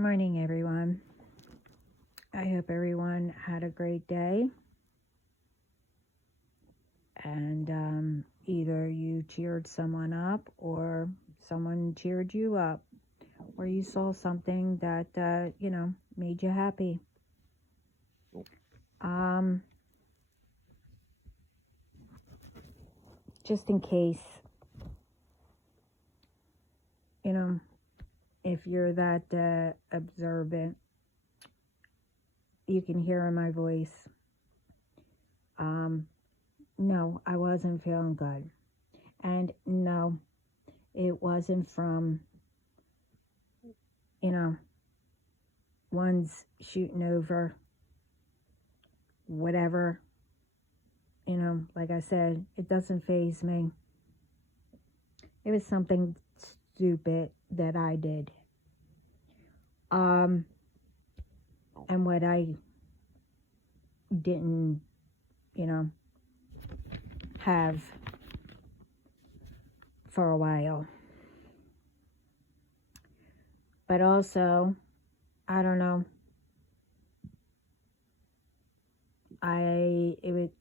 Morning, everyone. I hope everyone had a great day. And either you cheered someone up or someone cheered you up, or you saw something that, made you happy. Just in case, if you're that observant, you can hear in my voice. No, I wasn't feeling good. And no, it wasn't from, one's shooting over, whatever. Like I said, it doesn't faze me. It was something stupid that I did. And what I didn't, have for a while. But also, I don't know.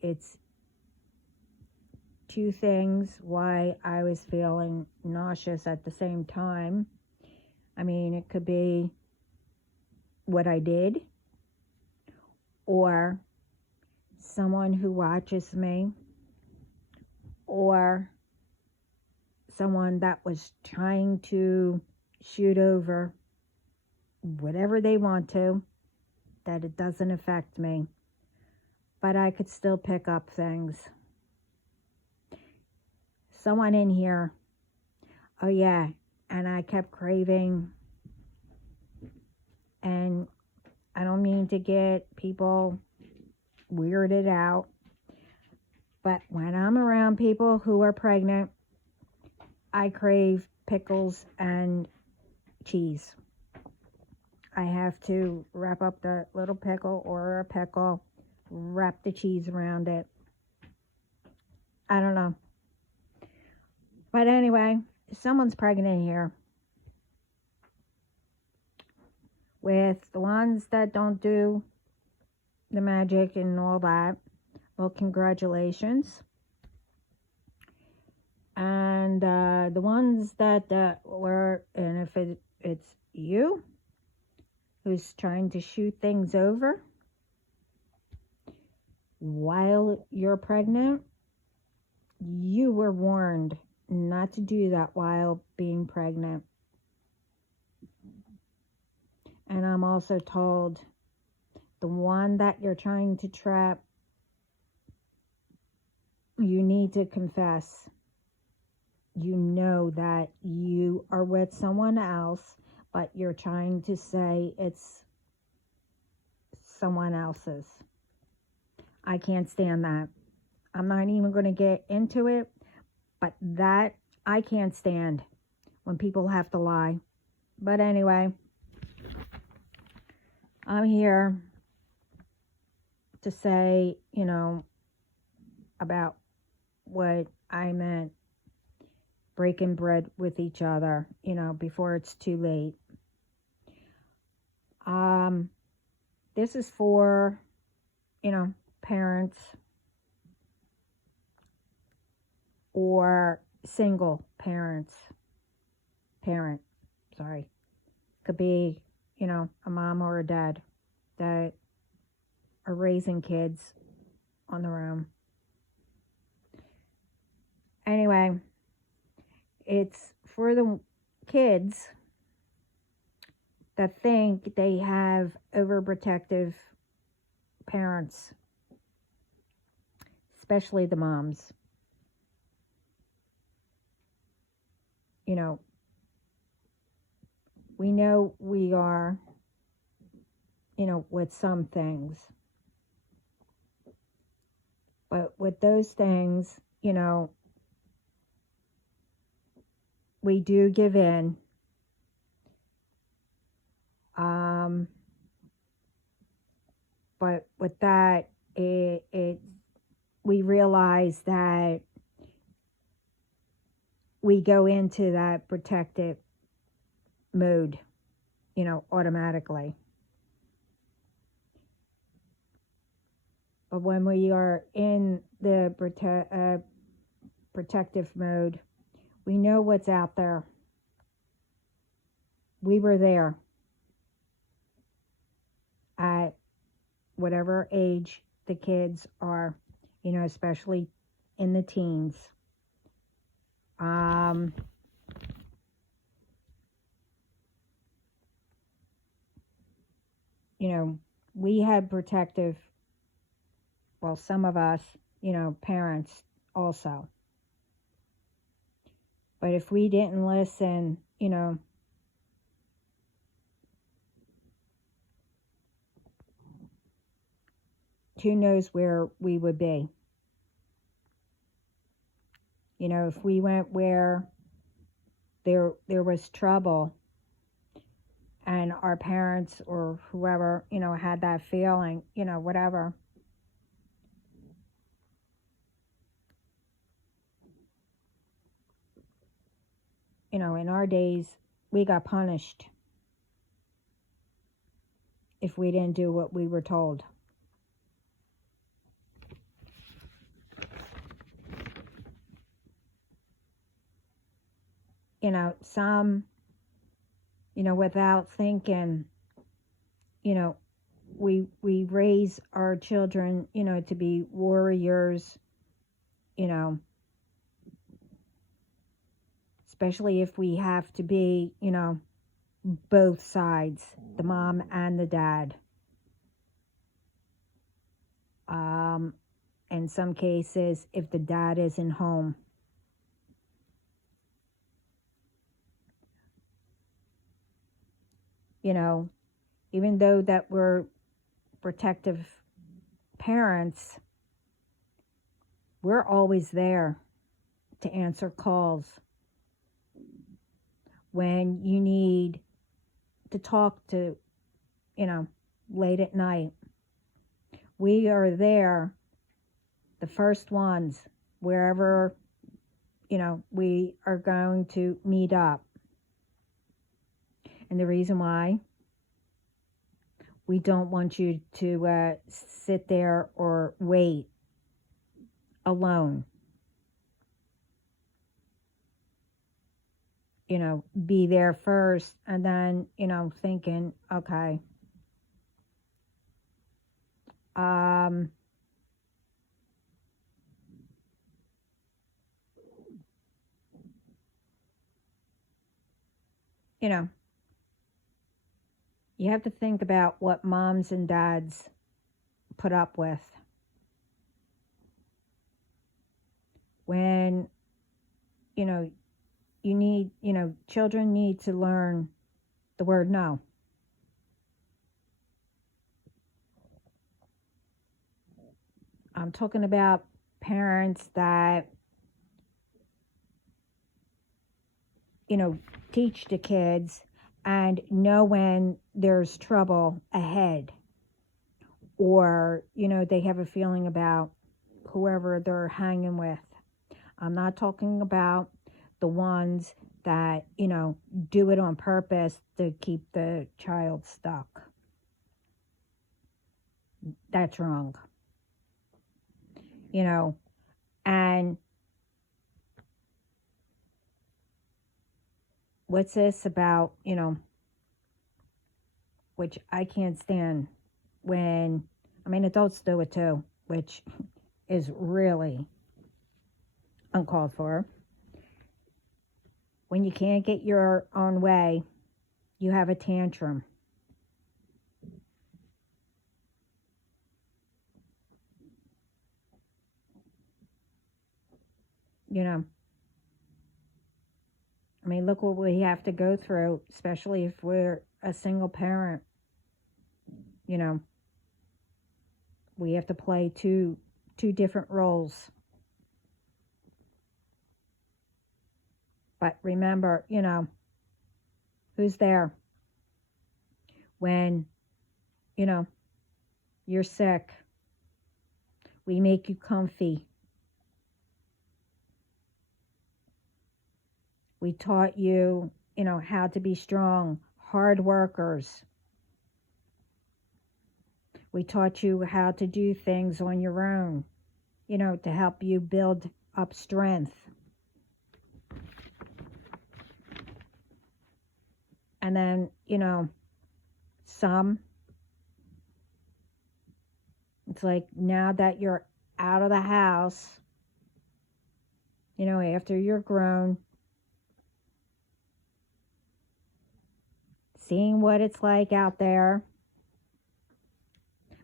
It's two things why I was feeling nauseous at the same time. I mean, it could be what I did, or someone who watches me, or someone that was trying to shoot over whatever they want to, that it doesn't affect me. But I could still pick up things. Someone in here, oh yeah, and I kept craving, and I don't mean to get people weirded out, but when I'm around people who are pregnant, I crave pickles and cheese. I have to wrap up the little pickle or a pickle, wrap the cheese around it. I don't know. But anyway, someone's pregnant here. With the ones that don't do the magic and all that, well, congratulations. And the ones that were, and if it's you who's trying to shoot things over while you're pregnant, you were warned not to do that while being pregnant. And I'm also told the one that you're trying to trap, you need to confess. You know that you are with someone else, but you're trying to say it's someone else's. I can't stand that. I'm not even going to get into it, but that I can't stand when people have to lie. But anyway, I'm here to say, about what I meant, breaking bread with each other, before it's too late. This is for, parents or single parent, could be, a mom or a dad that are raising kids on their own. Anyway, it's for the kids that think they have overprotective parents, especially the moms. We know we are, with some things. But with those things, we do give in. But with that, we realize that we go into that protective mode, automatically. But when we are in the protective mode, we know what's out there. We were there at whatever age the kids are, especially in the teens. We had protective, well, some of us, parents also. But if we didn't listen, who knows where we would be. If we went where there was trouble and our parents or whoever, had that feeling, whatever. In our days, we got punished if we didn't do what we were told. Some, without thinking, we raise our children, to be warriors, especially if we have to be, both sides, the mom and the dad. In some cases, if the dad isn't home. Even though that we're protective parents, we're always there to answer calls when you need to talk to, late at night. We are there, the first ones, wherever, we are going to meet up. And the reason why, we don't want you to sit there or wait alone. Be there first and then, thinking, okay, you have to think about what moms and dads put up with. When, you need, children need to learn the word no. I'm talking about parents that, teach the kids and know when there's trouble ahead, or, they have a feeling about whoever they're hanging with. I'm not talking about the ones that, do it on purpose to keep the child stuck. That's wrong. And what's this about, which I can't stand when, adults do it too, which is really uncalled for. When you can't get your own way, you have a tantrum. Look what we have to go through, especially if we're a single parent. We have to play two different roles. But remember, who's there when, you're sick. We make you comfy. We taught you, how to be strong, hard workers. We taught you how to do things on your own, to help you build up strength. And then, some, it's like now that you're out of the house, after you're grown, seeing what it's like out there,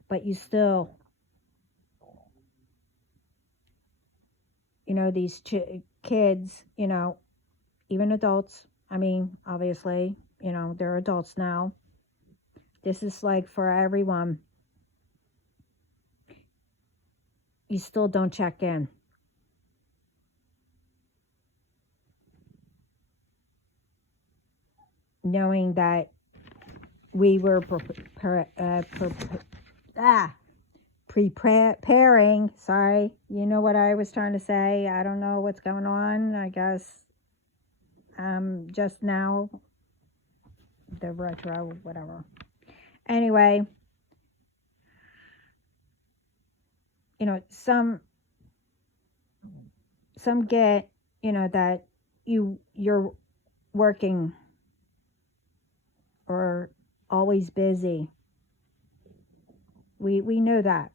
but you still, these kids, even adults, obviously, they're adults now. This is like for everyone. You still don't check in. Knowing that we were preparing, sorry, you know what I was trying to say. I don't know what's going on. I guess just now, the retro, whatever. Anyway, some get, that you're working or always busy. We know that.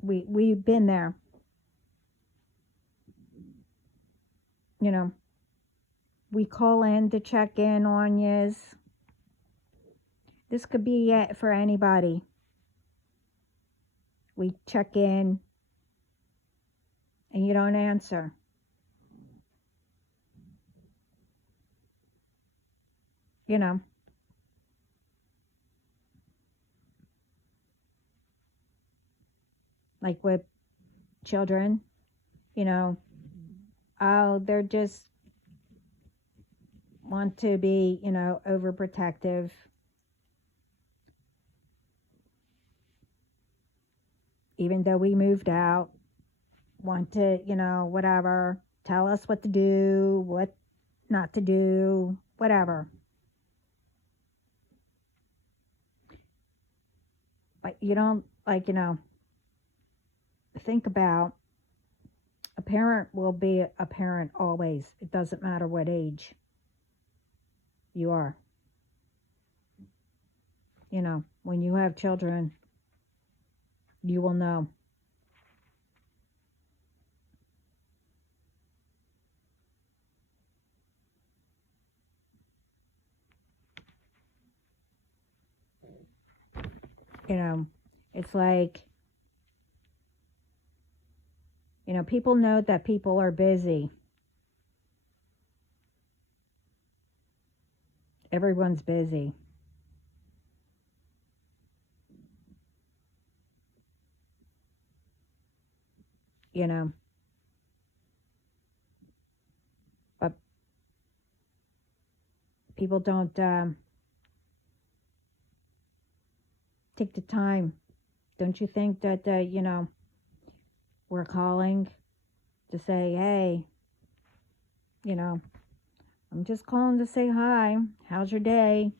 We've been there. We call in to check in on yous. This could be it for anybody. We check in and you don't answer. Like with children, oh, they're just want to be, overprotective. Even though we moved out, want to, whatever, tell us what to do, what not to do, whatever. But you don't, think about, a parent will be a parent always. It doesn't matter what age you are. When you have children, you will know. It's like, people know that people are busy. Everyone's busy. But people don't take the time. Don't you think that, we're calling to say, hey, I'm just calling to say hi. How's your day?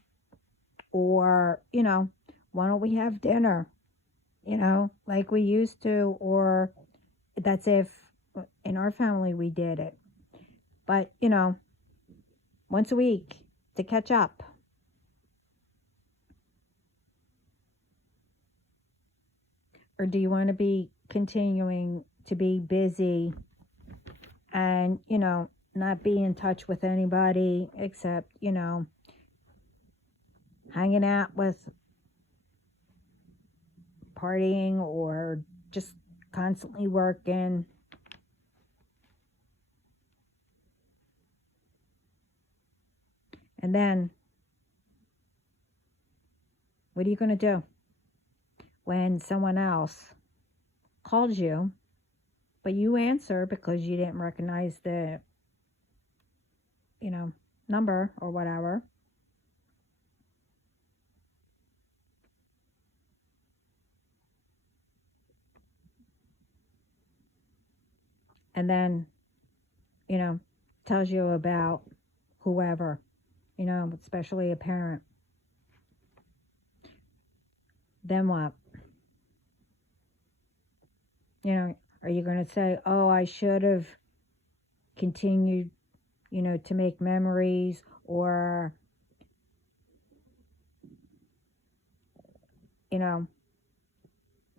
Or, why don't we have dinner? Like we used to, or that's if in our family we did it. But, once a week to catch up. Or do you want to be continuing to be busy and, not be in touch with anybody except, hanging out with, partying, or just constantly working? And then, what are you going to do when someone else calls you, but you answer because you didn't recognize the, number or whatever? And then, tells you about whoever, especially a parent. then what? Are you going to say, oh, I should have continued, to make memories, or,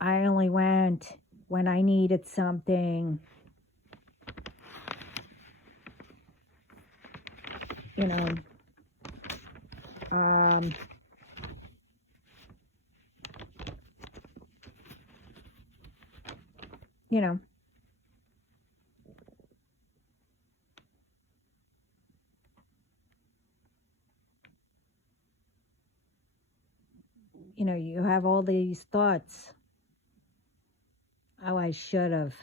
I only went when I needed something, you know, um, you know, you have all these thoughts. Oh, I should have.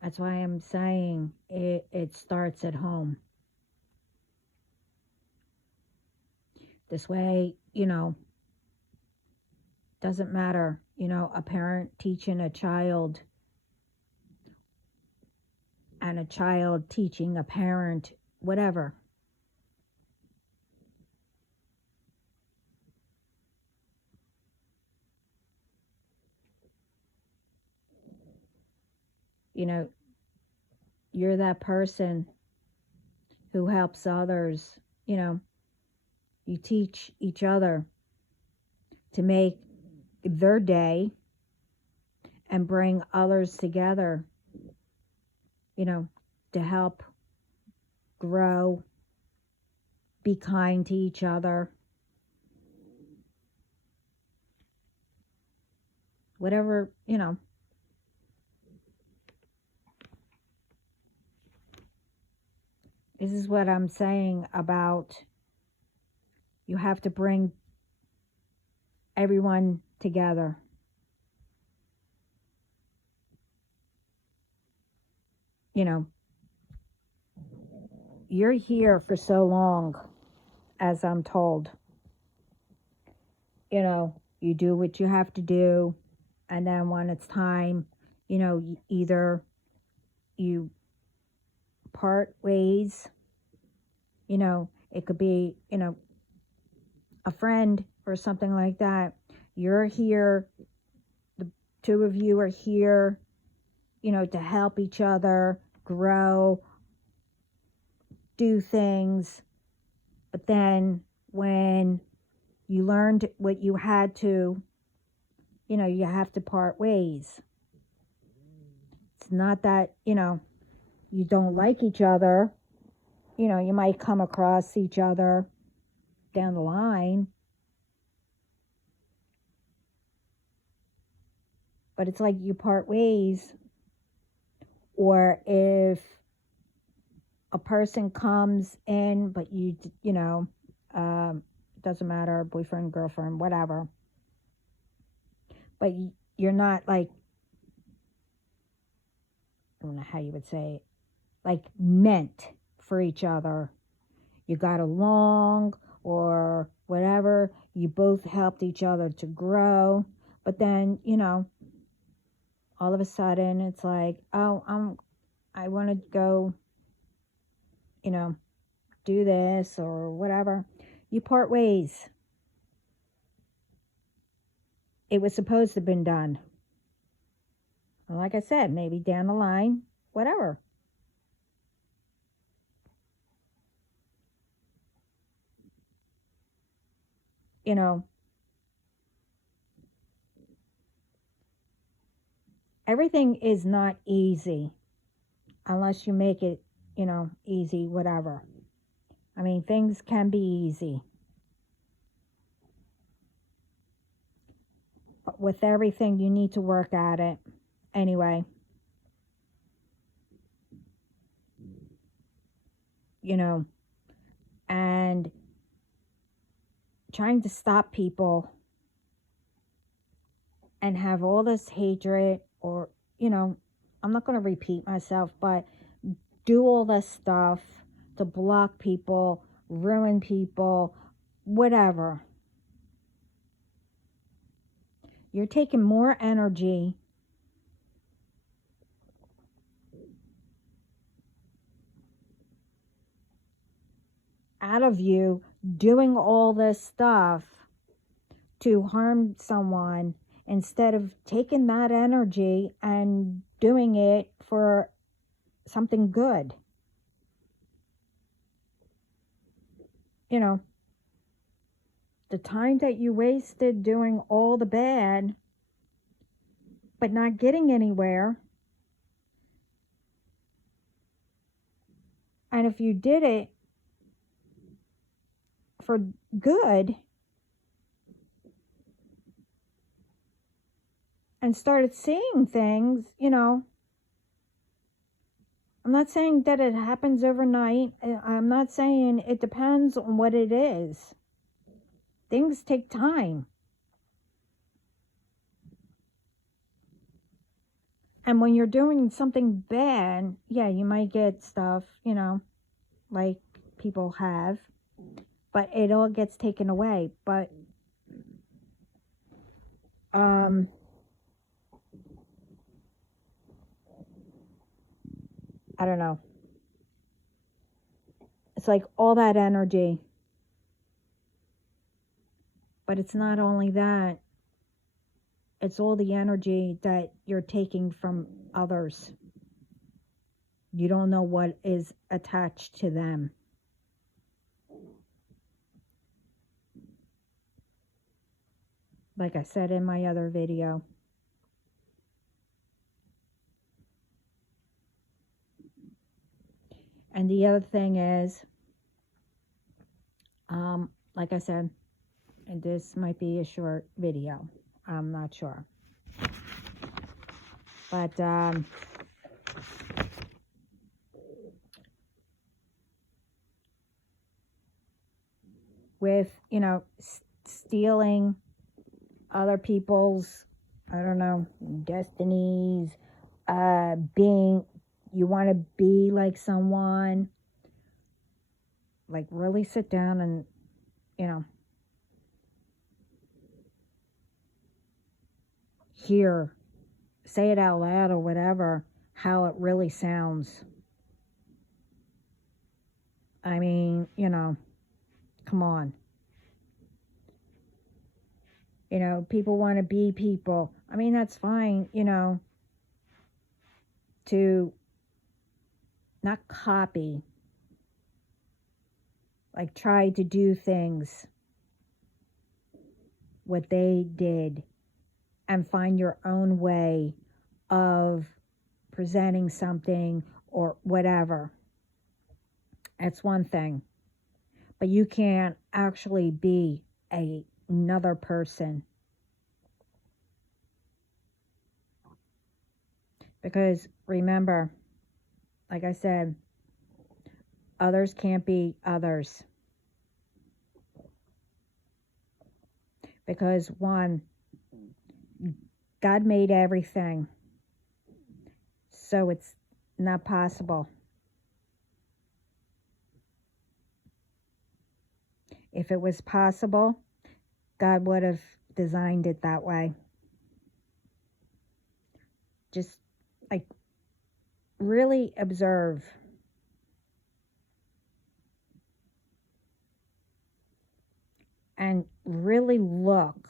That's why I'm saying it starts at home. This way, doesn't matter, a parent teaching a child and a child teaching a parent, whatever. You're that person who helps others. You teach each other to make their day and bring others together, to help grow, be kind to each other. Whatever, This is what I'm saying about you have to bring everyone together. You're here for so long, as I'm told. You do what you have to do, and then when it's time, either you part ways. It could be, a friend or something like that. You're here, the two of you are here, to help each other grow, do things. But then when you learned what you had to, you have to part ways. It's not that, you don't like each other. You might come across each other down the line. But it's like you part ways. Or if a person comes in, but doesn't matter, boyfriend, girlfriend, whatever. But you're not like, I don't know how you would say it, like meant for each other. You got along or whatever. You both helped each other to grow. But then, all of a sudden it's like, oh, I want to go, do this or whatever. You part ways. It was supposed to have been done. Well, like I said, maybe down the line, whatever. Everything is not easy unless you make it, easy, whatever. I mean, things can be easy. But with everything, you need to work at it anyway. And trying to stop people and have all this hatred or, I'm not going to repeat myself, but do all this stuff to block people, ruin people, whatever. You're taking more energy out of you doing all this stuff to harm someone instead of taking that energy and doing it for something good. You know, the time that you wasted doing all the bad but not getting anywhere. And if you did it for good and started seeing things, you know, I'm not saying that it happens overnight. I'm not saying it depends on what it is. Things take time. And when you're doing something bad, yeah, you might get stuff, you know, like people have, but it all gets taken away. But I don't know. It's like all that energy. But it's not only that. It's all the energy that you're taking from others. You don't know what is attached to them. Like I said in my other video. And the other thing is, like I said, and this might be a short video. I'm not sure. But with, you know, stealing other people's, I don't know, destinies, you want to be like someone, like really sit down and, you know, hear, say it out loud or whatever, how it really sounds. I mean, you know, come on. You know, people want to be people. I mean, that's fine, you know, to not copy, like try to do things what they did and find your own way of presenting something or whatever. That's one thing. But you can't actually be another person. Because remember, like I said, others can't be others. Because one, God made everything. So it's not possible. If it was possible, God would have designed it that way. Just like really observe. And really look,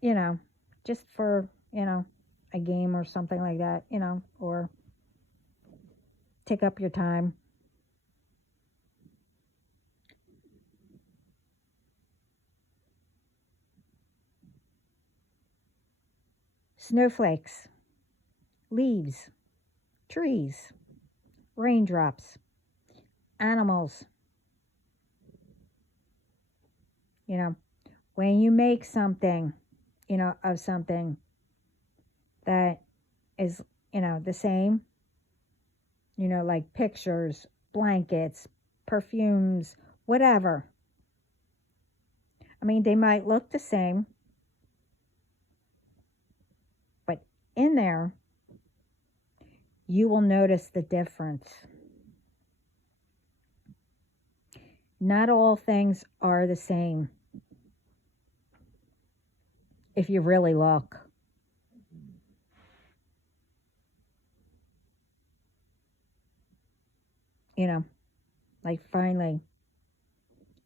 you know, just for, you know, a game or something like that, you know, or take up your time. Snowflakes, leaves, trees, raindrops, animals. You know, when you make something, you know, of something that is, you know, the same, you know, like pictures, blankets, perfumes, whatever. I mean, they might look the same, but in there, you will notice the difference. Not all things are the same if you really look. You know, like finally,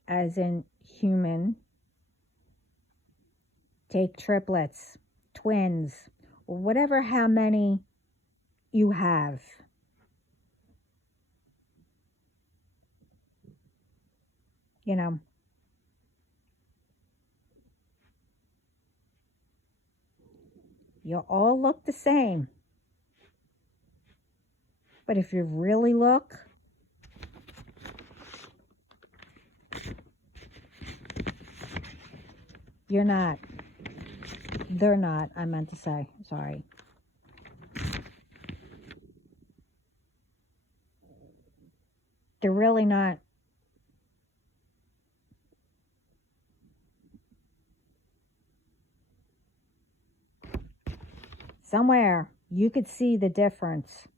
as in human. Take triplets, twins, or whatever, how many you have. You know, you all look the same. But if you really look, you're not. They're not, I meant to say. Sorry. They're really not. Somewhere you could see the difference.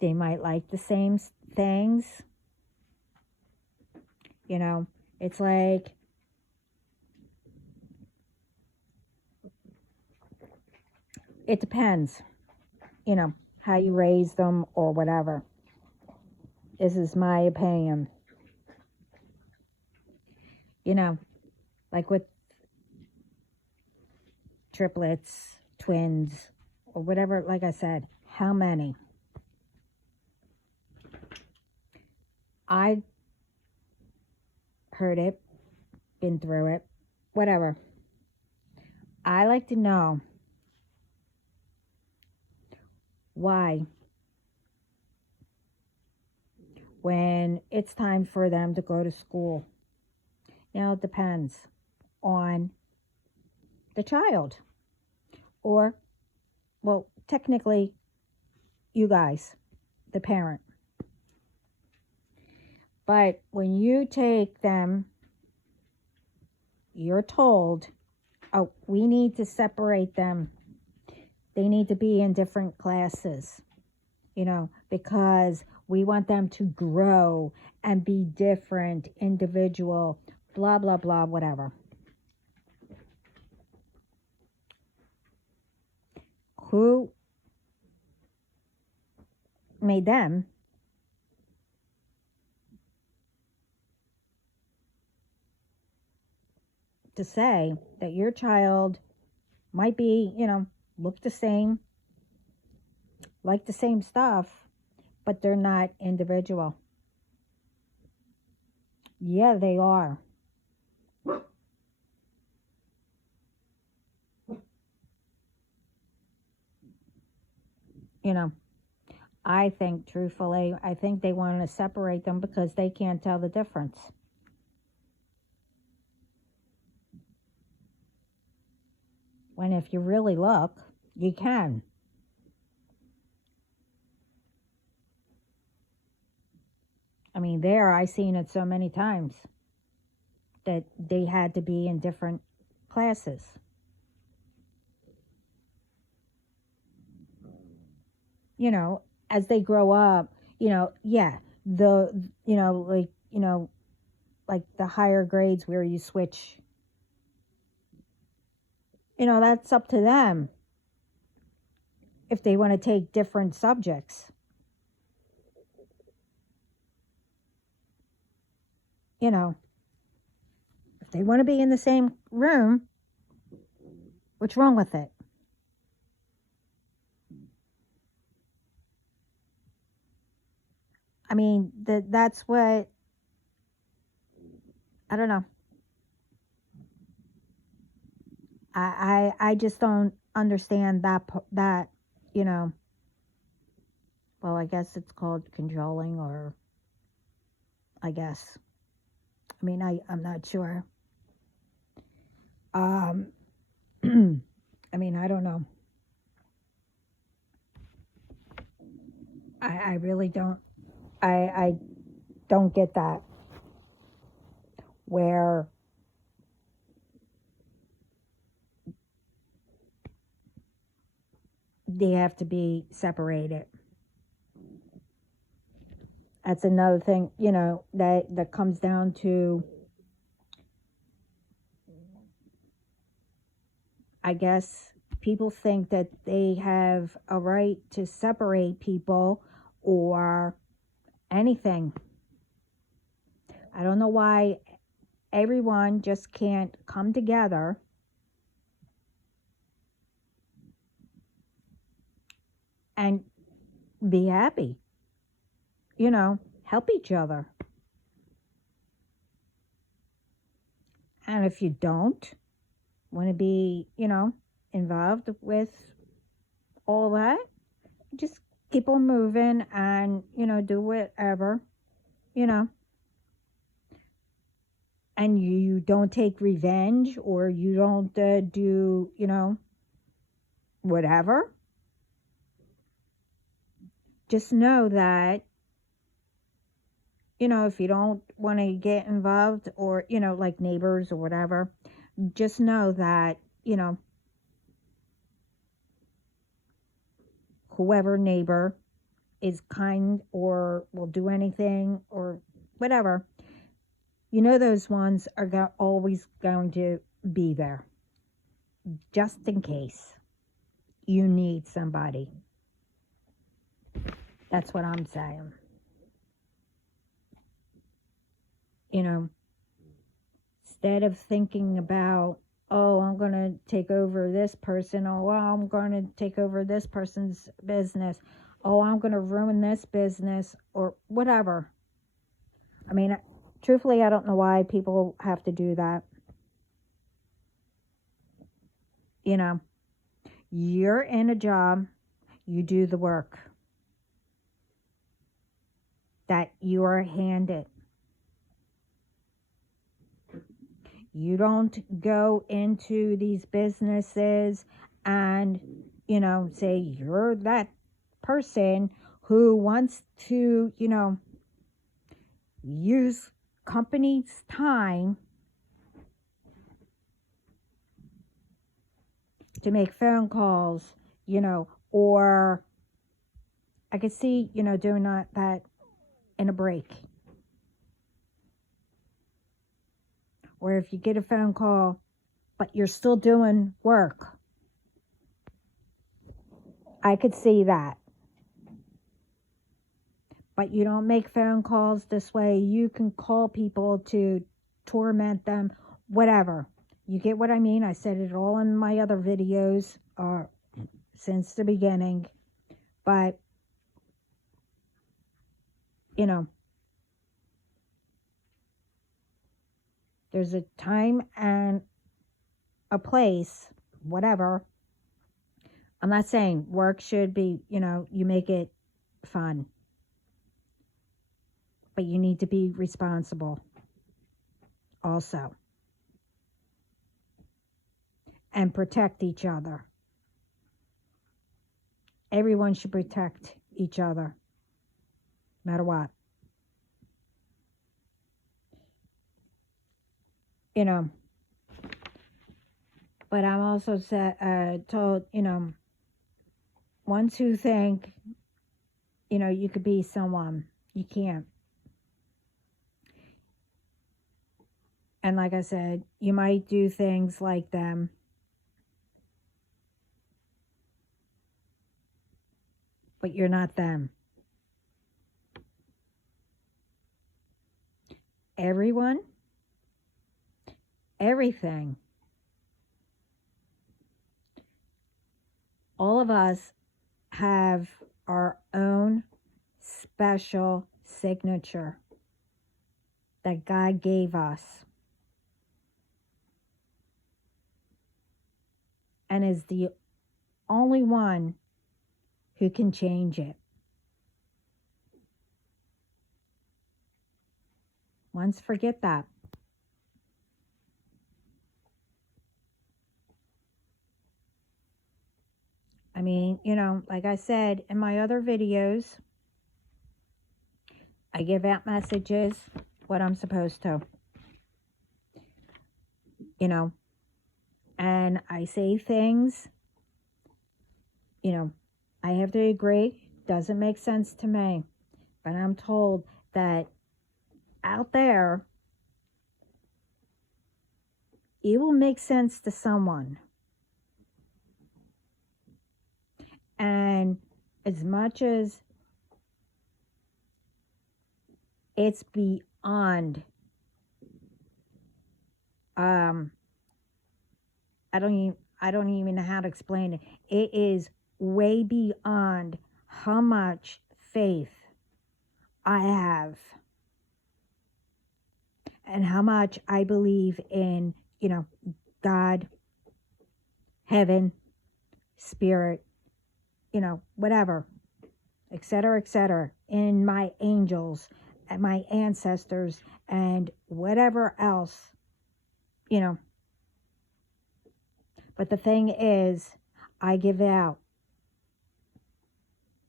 They might like the same things. You know, it's like, it depends, you know, how you raise them or whatever. This is my opinion. You know, like with triplets, twins, or whatever, like I said, how many? I heard it, been through it, whatever. I like to know why, when it's time for them to go to school. Now, it depends on the child, or, well, technically, you guys, the parent. But when you take them, you're told, oh, we need to separate them. They need to be in different classes, you know, because we want them to grow and be different, individual, blah, blah, blah, whatever. Who made them to say that your child might be, you know, look the same, like the same stuff, but they're not individual? Yeah, they are. You know, I think, truthfully, I think they want to separate them because they can't tell the difference. When if you really look, you can. I mean, there, I seen it so many times that they had to be in different classes. You know, as they grow up, you know, yeah, you know, like the higher grades where you switch, you know, that's up to them if they want to take different subjects. You know, if they want to be in the same room, what's wrong with it? I mean, that's what, I don't know. I just don't understand that, you know, well, I guess it's called controlling, or I guess. I mean, I'm not sure. Um, I mean, I don't know. I really don't. I don't get that. Where they have to be separated. That's another thing, you know, that comes down to, I guess, people think that they have a right to separate people or anything. I don't know why everyone just can't come together and be happy. Help each other. And if you don't want to be, involved with all that, just keep on moving and, do whatever, you know. And you don't take revenge, or you don't do, whatever. Just know that, if you don't want to get involved, or, like neighbors or whatever, just know that, whoever neighbor is kind or will do anything or whatever, those ones are always going to be there, just in case you need somebody. That's what I'm saying. Instead of thinking about, oh, I'm going to take over this person, oh, well, I'm going to take over this person's business, oh, I'm going to ruin this business, or whatever. I mean, truthfully, I don't know why people have to do that. You're in a job, you do the work that you are handed. You don't go into these businesses and, say you're that person who wants to, use company's time to make phone calls, or I could see, doing that in a break. Or if you get a phone call, but you're still doing work. I could see that. But you don't make phone calls this way. You can call people to torment them, whatever. You get what I mean? I said it all in my other videos since the beginning. But, there's a time and a place, whatever. I'm not saying work should be, you make it fun. But you need to be responsible also. And protect each other. Everyone should protect each other, no matter what. But I'm also told, ones who think, you could be someone, you can't. And like I said, you might do things like them. But you're not them. Everyone, everything, all of us have our own special signature that God gave us. And is the only one who can change it. Once forget that. I mean, like I said in my other videos, I give out messages, what I'm supposed to. And I say things, I have to agree, doesn't make sense to me. But I'm told that out there, it will make sense to someone. And as much as It's beyond, um, I don't even know how to explain it. It is way beyond how much faith I have and how much I believe in, God, heaven, spirit, whatever, etc., in my angels and my ancestors and whatever else, you know. But the thing is, I give out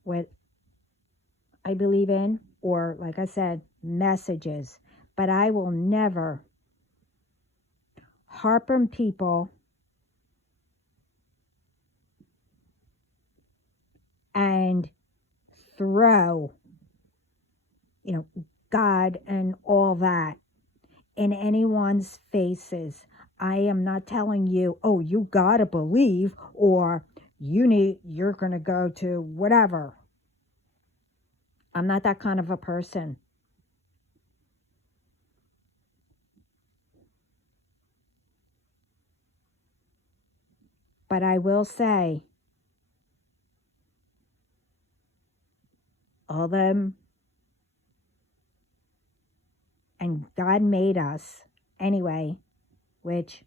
what I believe in, or like I said, messages. But I will never harp on people and throw, God and all that in anyone's faces. I am not telling you, oh, you gotta believe, or you're gonna go to whatever. I'm not that kind of a person. But I will say, all them, and God made us anyway, which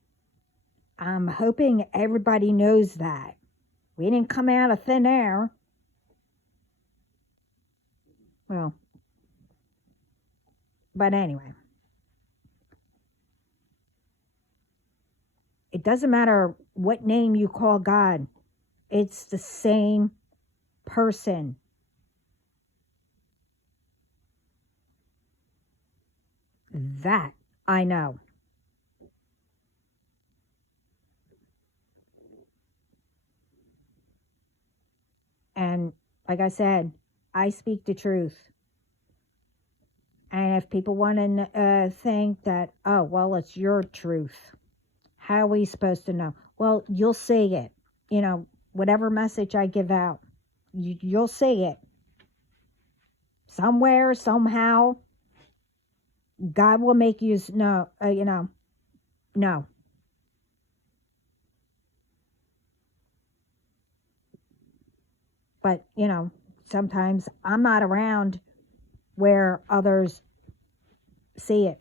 I'm hoping everybody knows that. We didn't come out of thin air. Well, but anyway, it doesn't matter what name you call God, it's the same person. That I know. And like I said, I speak the truth. And if people want to think that, oh, well, it's your truth, how are we supposed to know? Well, you'll see it. Whatever message I give out, you'll see it. Somewhere, somehow, God will make you know, no. But, sometimes I'm not around where others see it.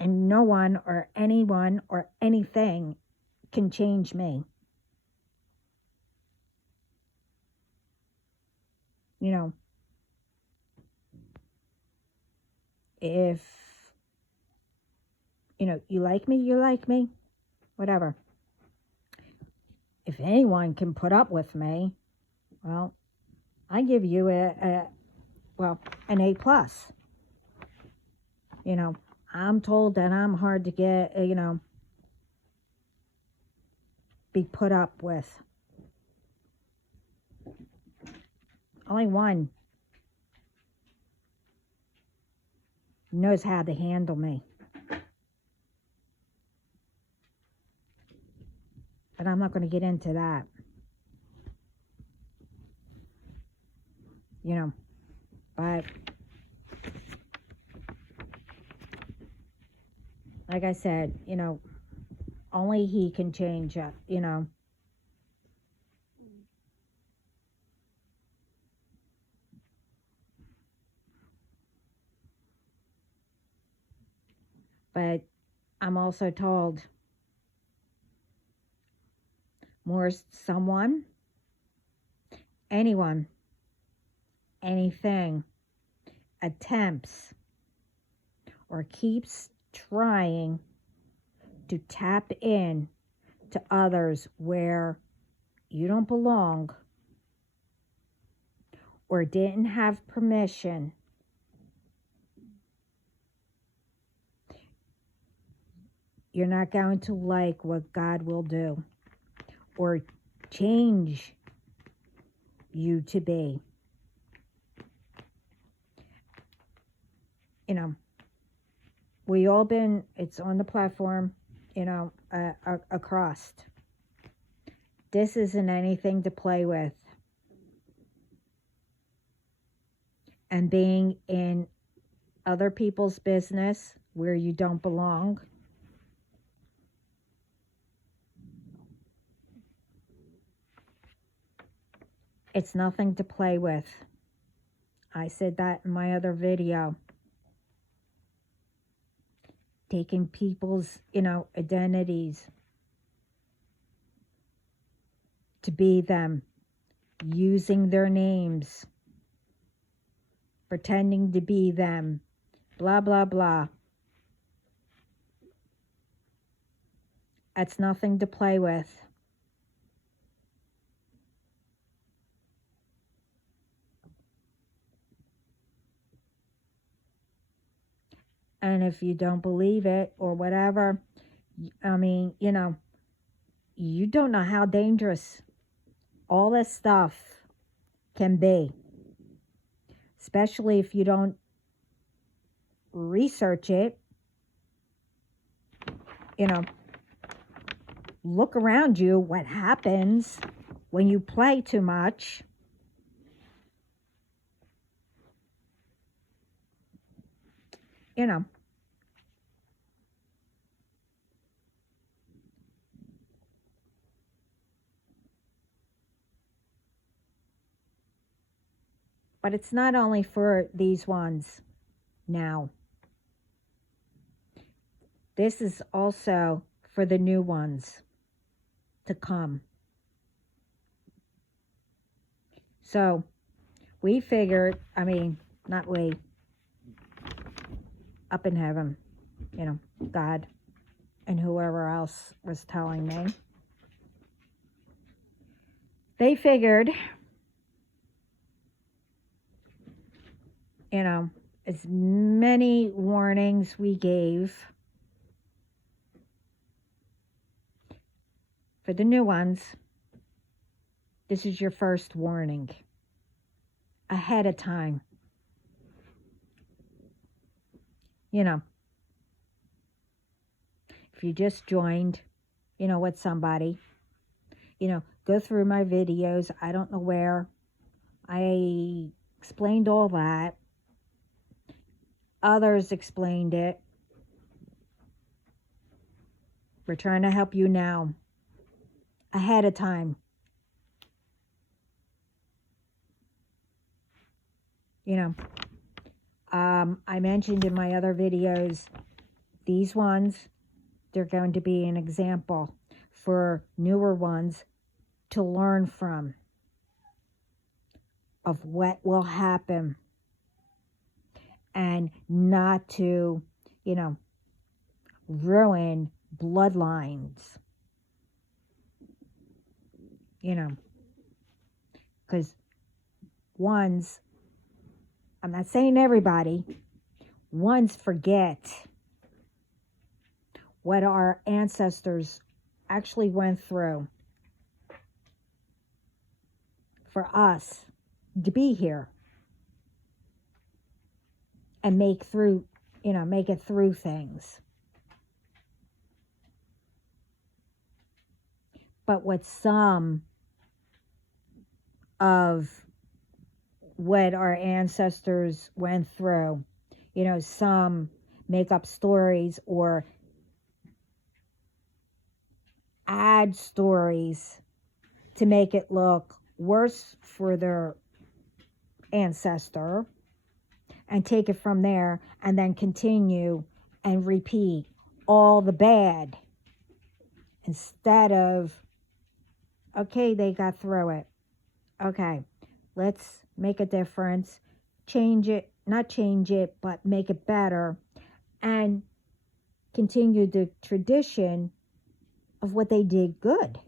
And no one or anyone or anything can change me. If, you like me, you like me, whatever. If anyone can put up with me, well, I give you an A plus. I'm told that I'm hard to get, be put up with. Only one knows how to handle me. But I'm not going to get into that. But like I said, only he can change it, But I'm also told more someone, anyone, anything attempts or keeps trying to tap in to others where you don't belong or didn't have permission, you're not going to like what God will do or change you to be. we all been, it's on the platform, across. This isn't anything to play with. And being in other people's business where you don't belong, it's nothing to play with. I said that in my other video. Taking people's, identities to be them, using their names, pretending to be them, blah, blah, blah. That's nothing to play with. And if you don't believe it or whatever, I mean, you don't know how dangerous all this stuff can be. Especially if you don't research it. Look around you, what happens when you play too much. But it's not only for these ones now. This is also for the new ones to come. So we figured, not we, up in heaven, God and whoever else was telling me. They figured, as many warnings we gave for the new ones, this is your first warning ahead of time. If you just joined, with somebody, go through my videos. I don't know where. I explained all that. Others explained it. We're trying to help you now, ahead of time. I mentioned in my other videos, these ones, they're going to be an example for newer ones to learn from, of what will happen, and not to, ruin bloodlines, because ones, I'm not saying everybody, ones forget what our ancestors actually went through for us to be here and make it through things. But what some of what our ancestors went through, some make up stories or add stories to make it look worse for their ancestor, and take it from there and then continue and repeat all the bad, instead of, okay, they got through it. Okay, let's make a difference, change it, not change it, but make it better, and continue the tradition of what they did good.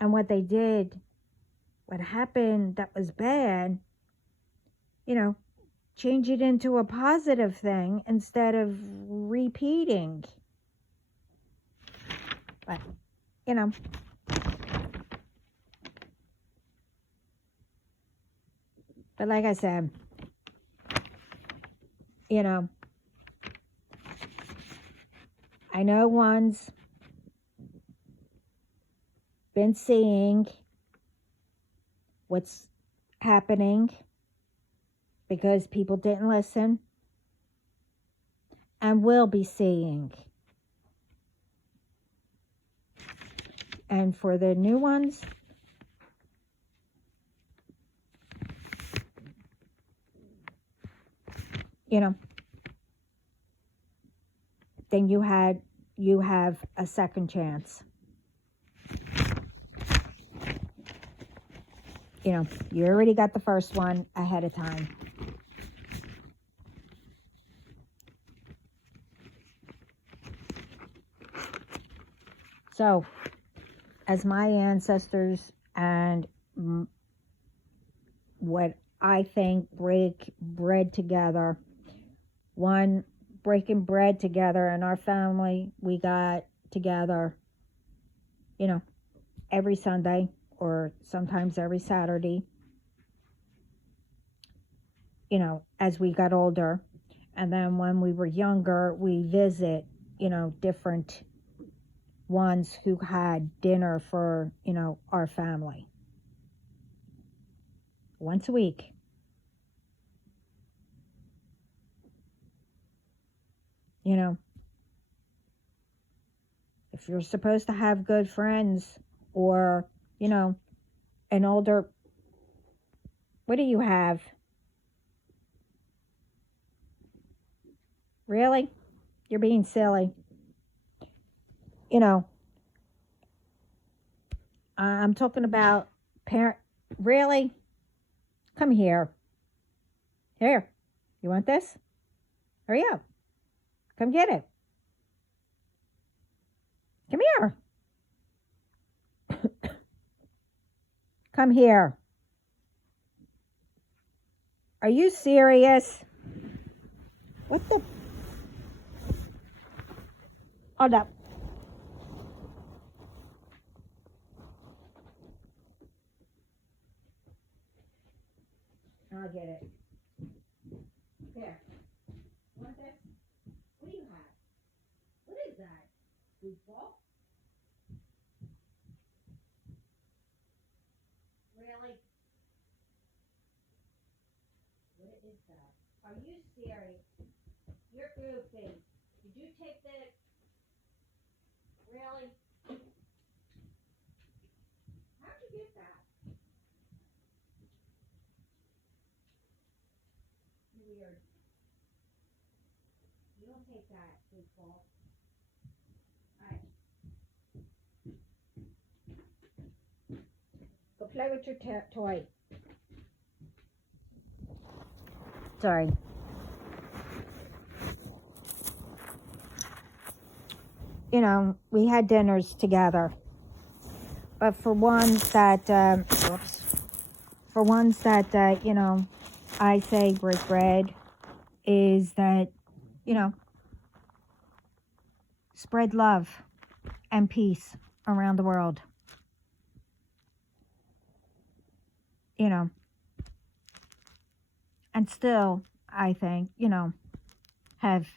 And what they did, what happened that was bad, change it into a positive thing instead of repeating. But, but like I said, You know, I know one's been seeing what's happening because people didn't listen, and will be seeing. And for the new ones, you know, then you have a second chance. You know, you already got the first one ahead of time. So, as my ancestors and what I think break bread together, one breaking bread together in our family, we got together, you know, every Sunday or sometimes every Saturday, you know, as we got older. And then when we were younger, we visit, you know, different ones who had dinner for, you know, our family. Once a week. You know, if you're supposed to have good friends or, you know, an older, what do you have? Really? You're being silly. You know, I'm talking about parent. Really? Come here. Here. You want this? Hurry up. Come get it. Come here. Come here. Are you serious? What the? Oh, no. I'll get it. Here. Want this? What do you have? What is that? Football? Really? What is that? Are you serious? You're goofy. Did you take the... Really? How'd you get that? Weird. You don't take that, football. Alright. Go play with your toy. Sorry. You know, we had dinners together. But for ones that, you know, I say break bread, is that, you know, spread love and peace around the world. You know, and still, I think, you know, have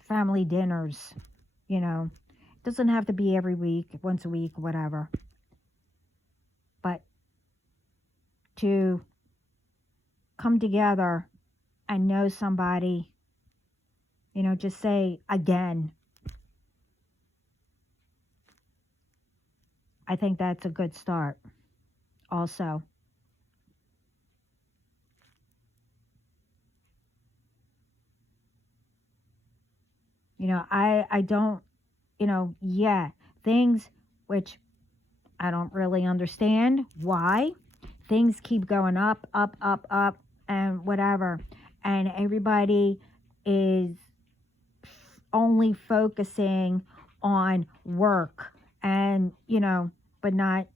family dinners, you know. It doesn't have to be every week, once a week, whatever. But to come together and know somebody, you know, just say again. I think that's a good start also. You know, I don't, you know, yeah, things which I don't really understand why. Things keep going up, up, up, up, and whatever. And everybody is only focusing on work and, you know, but not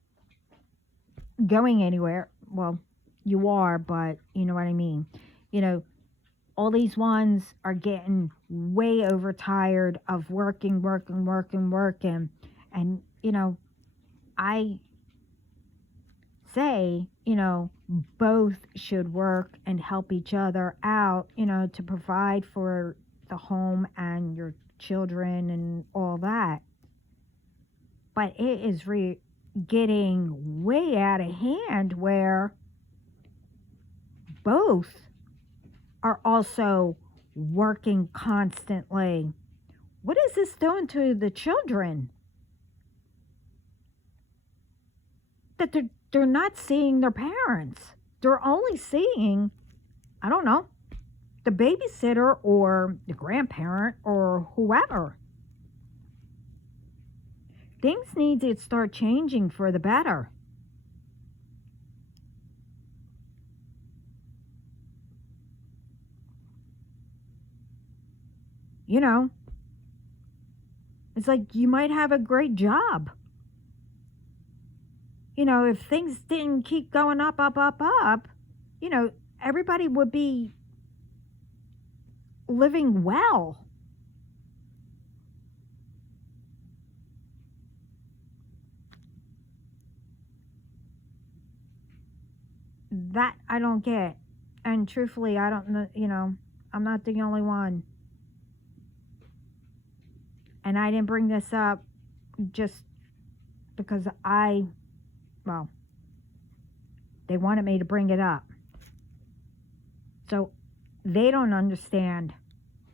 going anywhere. Well, you are, but you know what I mean. You know, all these ones are getting way overtired of working. And, you know, I say, you know, both should work and help each other out, to provide for the home and your children and all that. But it is getting way out of hand where both are also working constantly. What is this doing to the children? That they're not seeing their parents. They're only seeing, I don't know, the babysitter or the grandparent or whoever. Things need to start changing for the better. It's like you might have a great job. If things didn't keep going up, everybody would be living well. That I don't get. And truthfully, I don't know, I'm not the only one. And I didn't bring this up just because they wanted me to bring it up. So they don't understand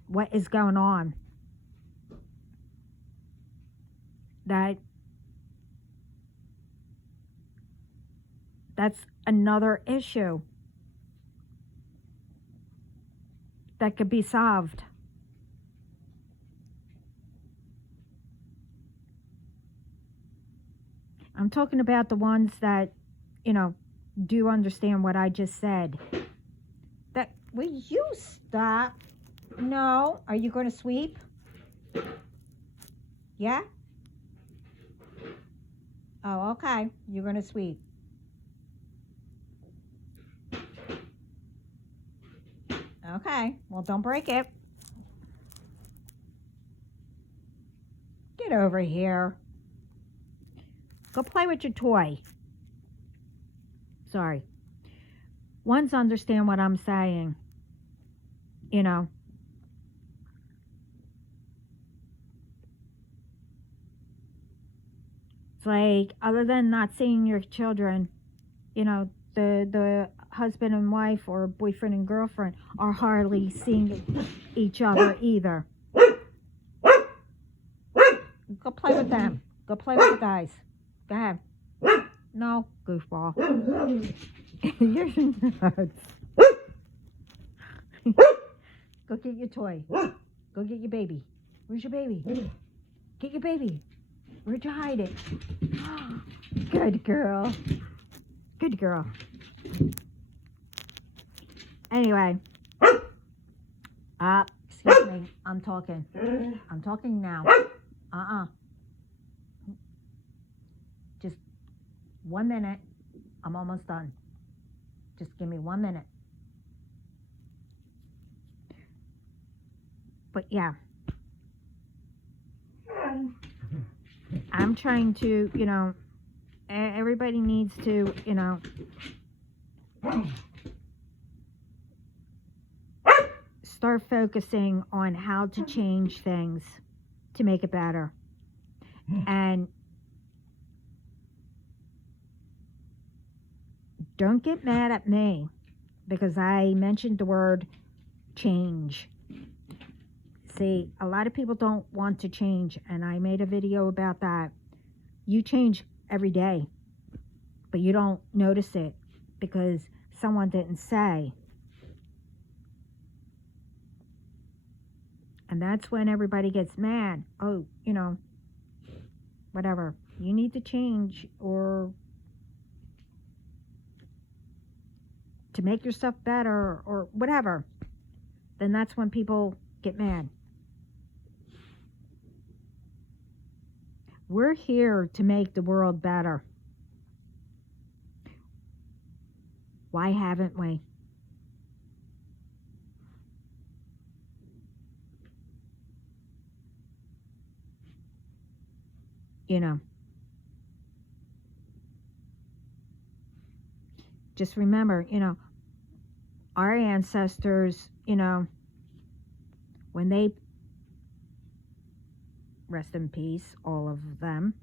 what is going on. That's another issue that could be solved. I'm talking about the ones that, do understand what I just said. Will you stop? No. Are you going to sweep? Yeah? Oh, okay. You're going to sweep. Okay. Well, don't break it. Get over here. Go play with your toy. Sorry. Ones understand what I'm saying. It's like, other than not seeing your children, the husband and wife or boyfriend and girlfriend are hardly seeing each other either. Go play with them. Go play with the guys. Go ahead. No, goofball. You're nuts. Go get your toy. Go get your baby. Where's your baby? Get your baby. Where'd you hide it? Good girl. Good girl. Anyway. Excuse me. I'm talking. I'm talking now. Just 1 minute. I'm almost done. Just give me 1 minute. But yeah. I'm trying to, everybody needs to, start focusing on how to change things to make it better. And don't get mad at me because I mentioned the word change. See, a lot of people don't want to change, and I made a video about that. You change every day, but you don't notice it because someone didn't say. And that's when everybody gets mad. Oh, whatever. You need to change or to make your stuff better or whatever. Then that's when people get mad. We're here to make the world better. Why haven't we? just remember, our ancestors, when they, rest in peace, all of them,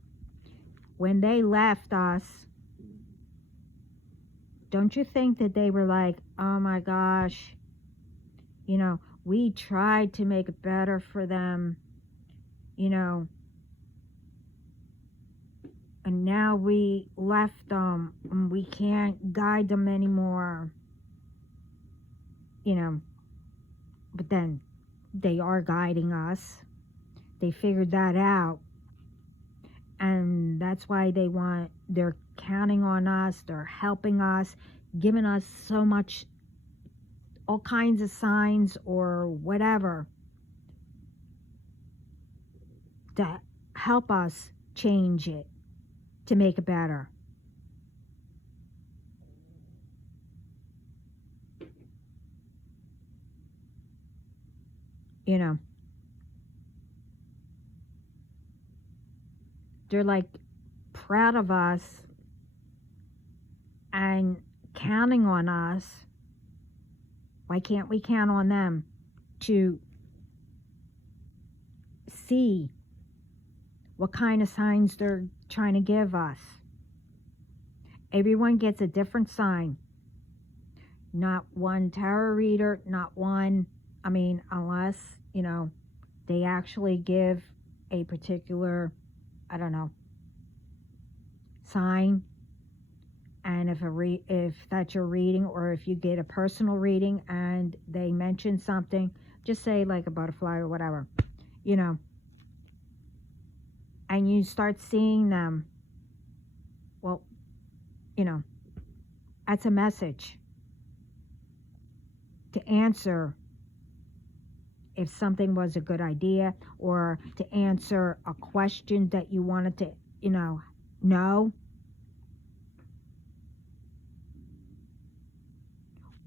when they left us, don't you think that they were like, oh my gosh, we tried to make it better for them, and now we left them and we can't guide them anymore, but then they are guiding us. They figured that out, and that's why they're counting on us, they're helping us, giving us so much, all kinds of signs or whatever to help us change it, to make it better. They're like proud of us and counting on us. Why can't we count on them to see what kind of signs they're trying to give us? Everyone gets a different sign. Not one tarot reader, not one, unless, they actually give a particular, sign. And if that's your reading, or if you get a personal reading and they mention something, just say like a butterfly or whatever, and you start seeing them, well, that's a message to answer if something was a good idea, or to answer a question that you wanted to, know.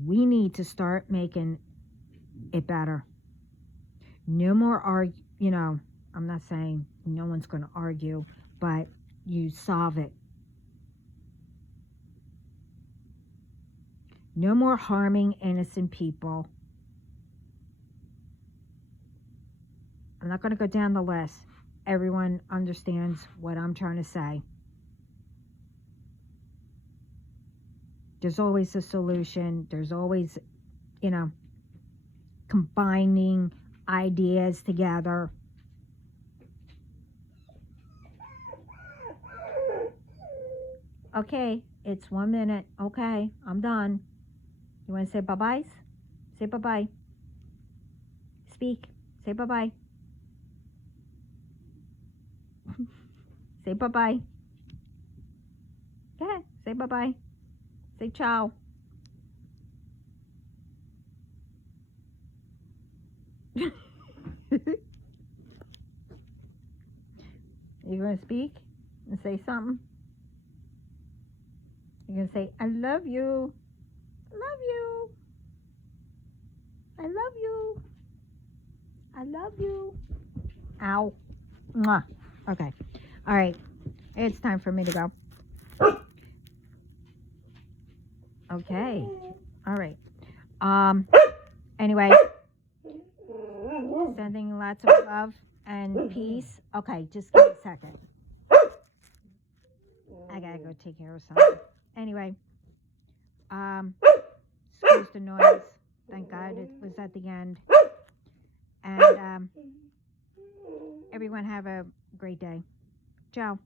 We need to start making it better. No more I'm not saying no one's going to argue, but you solve it. No more harming innocent people. I'm not going to go down the list. Everyone understands what I'm trying to say. There's always a solution. There's always, combining ideas together. Okay, it's 1 minute. Okay, I'm done. You want to say bye-byes? Say bye-bye. Speak. Say bye-bye. Say bye-bye. Go ahead. Say bye-bye. Say ciao. You going to speak and say something? You're going to say, I love you. I love you. I love you. I love you. Ow. Mwah. Okay. All right. It's time for me to go. Okay. All right. Anyway, sending lots of love and peace. Okay, just give me a second. I gotta go take care of something. Anyway, excuse the noise. Thank God it was at the end. And everyone have a great day. Ciao.